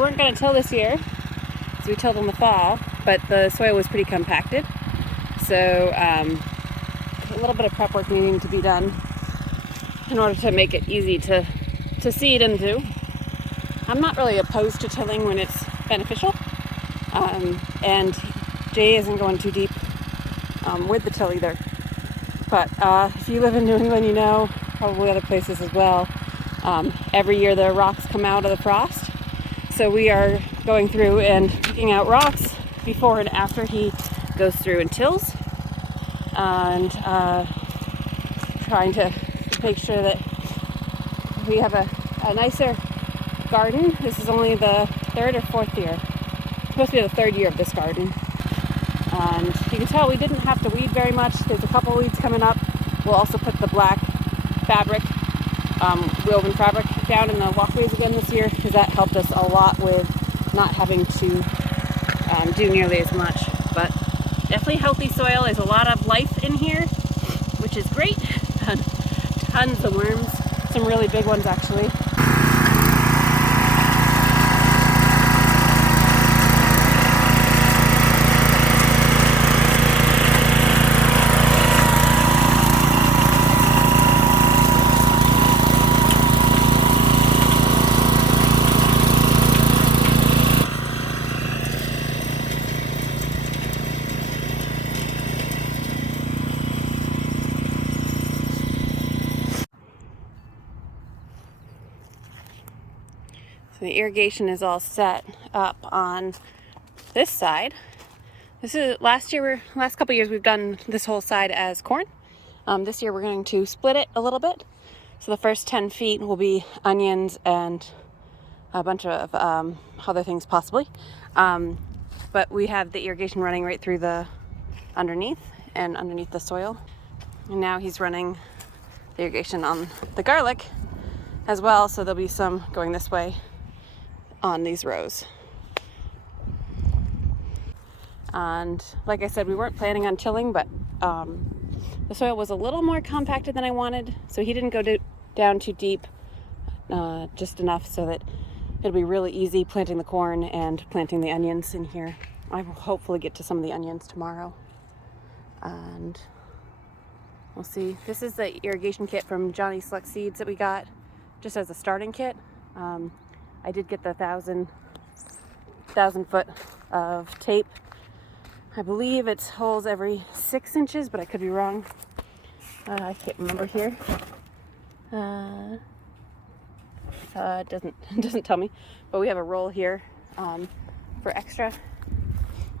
weren't going to till this year, so we tilled in the fall, but the soil was pretty compacted. So a little bit of prep work needing to be done in order to make it easy to seed into. I'm not really opposed to tilling when it's beneficial, and Jay isn't going too deep with the till either. But if you live in New England, you know, probably other places as well, every year the rocks come out of the frost. So we are going through and picking out rocks before and after he goes through and tills, and trying to make sure that we have a nicer garden. This is only the third or fourth year. It's supposed to be the third year of this garden. And you can tell we didn't have to weed very much. There's a couple weeds coming up. We'll also put the black fabric, woven fabric, down in the walkways again this year, because that helped us a lot with not having to do nearly as much. But definitely healthy soil. There's a lot of life in here, which is great. Tons of worms, some really big ones actually. The irrigation is all set up on this side. This is last couple years we've done this whole side as corn. This year we're going to split it a little bit. So the first 10 feet will be onions and a bunch of other things possibly. But we have the irrigation running right through the underneath the soil. And now he's running the irrigation on the garlic as well. So there'll be some going this way on these rows. And like I said, we weren't planning on tilling, but the soil was a little more compacted than I wanted, so he didn't go down too deep, just enough so that it'll be really easy planting the corn and planting the onions in here. I will hopefully get to some of the onions tomorrow, and we'll see. This is the irrigation kit from Johnny Select Seeds that we got just as a starting kit. I did get the 1,000 foot of tape. I believe it's holes every 6 inches, but I could be wrong. I can't remember here. It doesn't tell me, but we have a roll here for extra.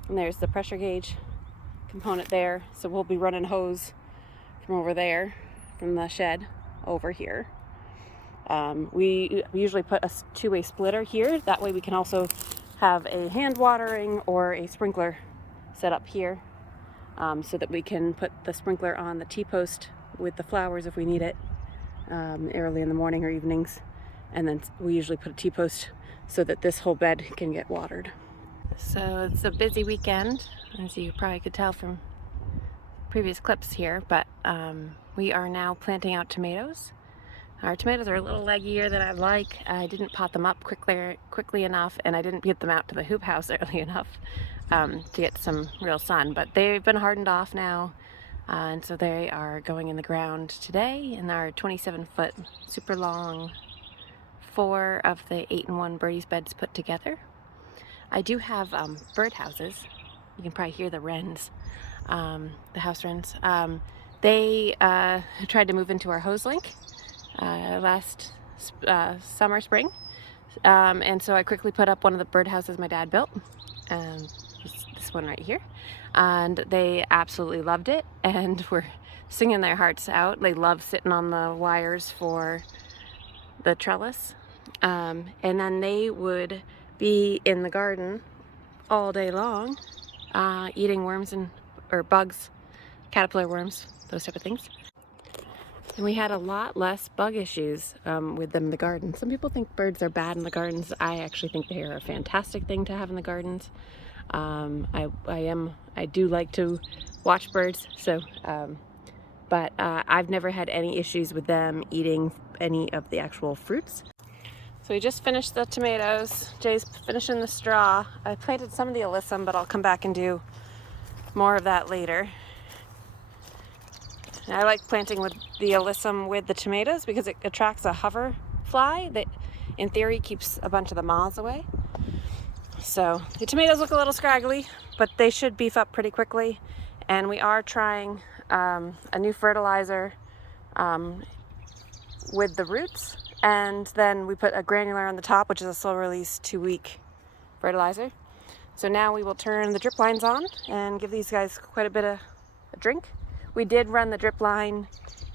And there's the pressure gauge component there. So we'll be running hose from over there, from the shed over here. We usually put a two-way splitter here. That way we can also have a hand watering or a sprinkler set up here, so that we can put the sprinkler on the T-post with the flowers if we need it early in the morning or evenings. And then we usually put a T-post so that this whole bed can get watered. So it's a busy weekend, as you probably could tell from previous clips here, but we are now planting out tomatoes. Our tomatoes are a little leggier than I'd like. I didn't pot them up quickly enough, and I didn't get them out to the hoop house early enough to get some real sun. But they've been hardened off now, and so they are going in the ground today in our 27-foot super long 4 of the 8-in-1 birdies beds put together. I do have bird houses. You can probably hear the wrens, the house wrens. They tried to move into our hose link last spring, and so I quickly put up one of the birdhouses my dad built, this one right here, and they absolutely loved it and were singing their hearts out. They love sitting on the wires for the trellis, and then they would be in the garden all day long, eating worms or bugs, caterpillar worms, those type of things. And we had a lot less bug issues with them in the garden. Some people think birds are bad in the gardens. I actually think they are a fantastic thing to have in the gardens. I do like to watch birds, so but I've never had any issues with them eating any of the actual fruits. So we just finished the tomatoes. Jay's finishing the straw. I planted some of the alyssum, but I'll come back and do more of that later. And I like planting with the alyssum with the tomatoes because it attracts a hover fly that in theory keeps a bunch of the moths away. So the tomatoes look a little scraggly, but they should beef up pretty quickly. And we are trying a new fertilizer with the roots, and then we put a granular on the top, which is a slow release 2-week fertilizer. So now we will turn the drip lines on and give these guys quite a bit of a drink. We did run the drip line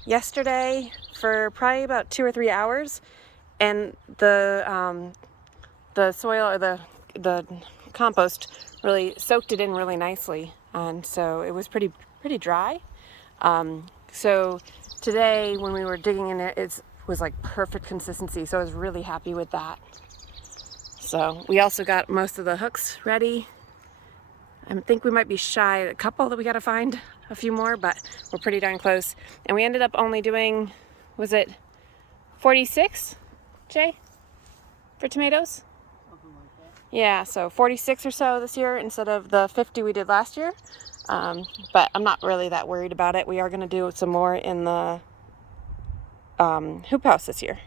yesterday for probably about 2 or 3 hours, and the soil or the compost really soaked it in really nicely, and so it was pretty dry. So today when we were digging in it was like perfect consistency, so I was really happy with that. So we also got most of the hooks ready. I think we might be shy a couple that we got to find a few more, but we're pretty darn close. And we ended up only doing, was it 46, Jay, for tomatoes? Something like that. Yeah, so 46 or so this year instead of the 50 we did last year. But I'm not really that worried about it. We are going to do some more in the hoop house this year.